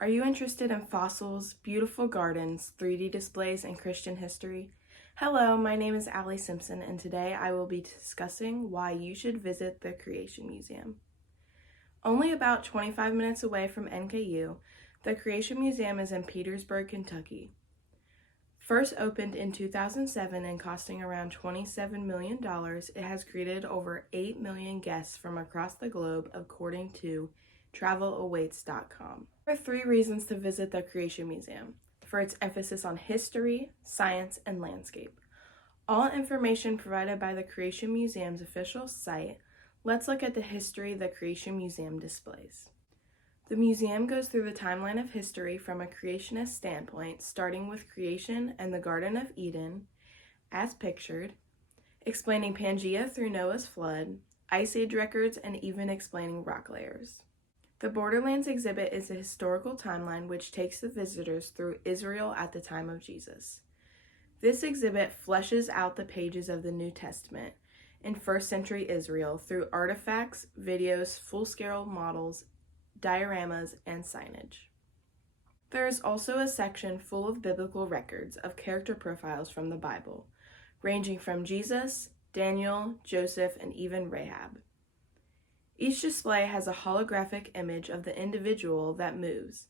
Are you interested in fossils, beautiful gardens, 3D displays, and Christian history? Hello, my name is Allie Simpson, and today I will be discussing why you should visit the Creation Museum. Only about 25 minutes away from NKU, the Creation Museum is in Petersburg, Kentucky. First opened in 2007 and costing around $27 million, it has greeted over 8 million guests from across the globe, according to TravelAwaits.com. There are 3 reasons to visit the Creation Museum: for its emphasis on history, science, and landscape. All information provided by the Creation Museum's official site. Let's look at the history the Creation Museum displays. The museum goes through the timeline of history from a creationist standpoint, starting with creation and the Garden of Eden, as pictured, explaining Pangea through Noah's flood, Ice Age records, and even explaining rock layers. The Borderlands exhibit is a historical timeline which takes the visitors through Israel at the time of Jesus. This exhibit fleshes out the pages of the New Testament in first century Israel through artifacts, videos, full-scale models, dioramas, and signage. There is also a section full of biblical records of character profiles from the Bible, ranging from Jesus, Daniel, Joseph, and even Rahab. Each display has a holographic image of the individual that moves.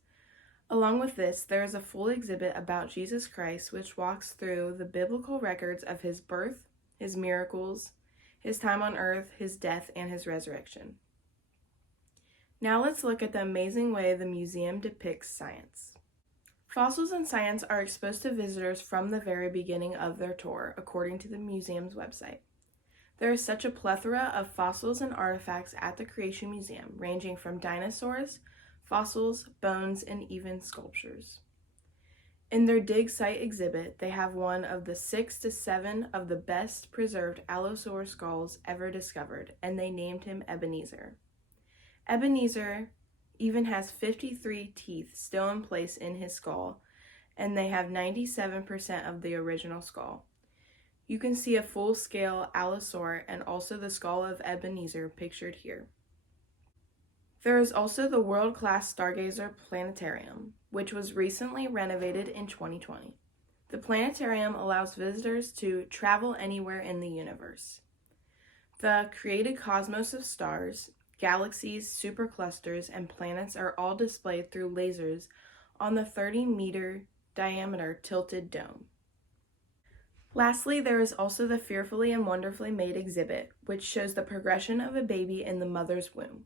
Along with this, there is a full exhibit about Jesus Christ, which walks through the biblical records of his birth, his miracles, his time on earth, his death, and his resurrection. Now let's look at the amazing way the museum depicts science. Fossils and science are exposed to visitors from the very beginning of their tour, according to the museum's website. There is such a plethora of fossils and artifacts at the Creation Museum, ranging from dinosaurs, fossils, bones, and even sculptures. In their dig site exhibit, they have one of the 6 to 7 of the best preserved Allosaurus skulls ever discovered, and they named him Ebenezer. Ebenezer even has 53 teeth still in place in his skull, and they have 97% of the original skull. You can see a full-scale allosaur and also the skull of Ebenezer pictured here. There is also the world-class Stargazer Planetarium, which was recently renovated in 2020. The planetarium allows visitors to travel anywhere in the universe. The created cosmos of stars, galaxies, superclusters, and planets are all displayed through lasers on the 30-meter diameter tilted dome. Lastly, there is also the Fearfully and Wonderfully Made exhibit, which shows the progression of a baby in the mother's womb.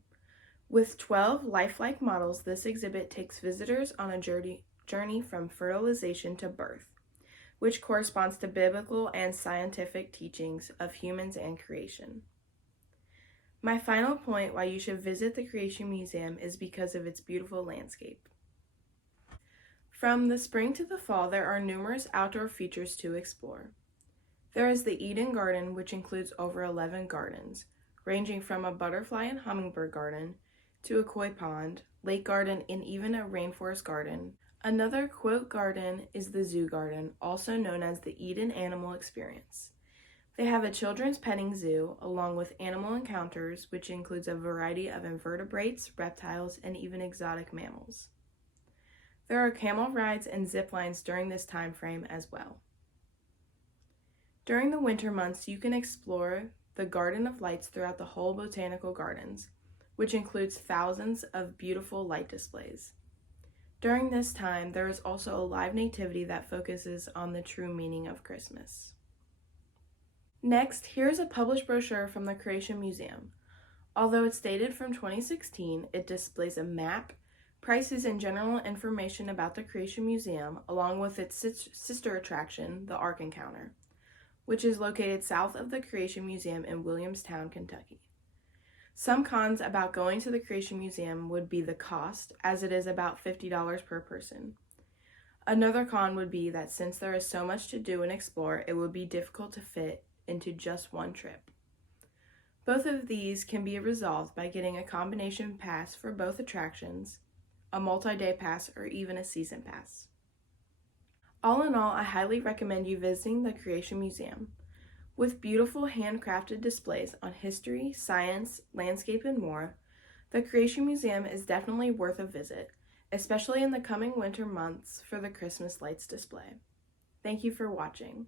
With 12 lifelike models, this exhibit takes visitors on a journey from fertilization to birth, which corresponds to biblical and scientific teachings of humans and creation. My final point why you should visit the Creation Museum is because of its beautiful landscape. From the spring to the fall, there are numerous outdoor features to explore. There is the Eden Garden, which includes over 11 gardens, ranging from a butterfly and hummingbird garden to a koi pond, lake garden, and even a rainforest garden. Another quote garden is the Zoo Garden, also known as the Eden Animal Experience. They have a children's petting zoo, along with animal encounters, which includes a variety of invertebrates, reptiles, and even exotic mammals. There are camel rides and zip lines during this time frame as well. During the winter months, you can explore the Garden of Lights throughout the whole botanical gardens, which includes thousands of beautiful light displays. During this time, there is also a live nativity that focuses on the true meaning of Christmas. Next, here is a published brochure from the Creation Museum. Although it's dated from 2016, it displays a map, prices, and general information about the Creation Museum, along with its sister attraction, the Ark Encounter, which is located south of the Creation Museum in Williamstown, Kentucky. Some cons about going to the Creation Museum would be the cost, as it is about $50 per person. Another con would be that since there is so much to do and explore, it would be difficult to fit into just one trip. Both of these can be resolved by getting a combination pass for both attractions, a multi-day pass, or even a season pass. All in all, I highly recommend you visiting the Creation Museum. With beautiful handcrafted displays on history, science, landscape, and more, the Creation Museum is definitely worth a visit, especially in the coming winter months for the Christmas lights display. Thank you for watching.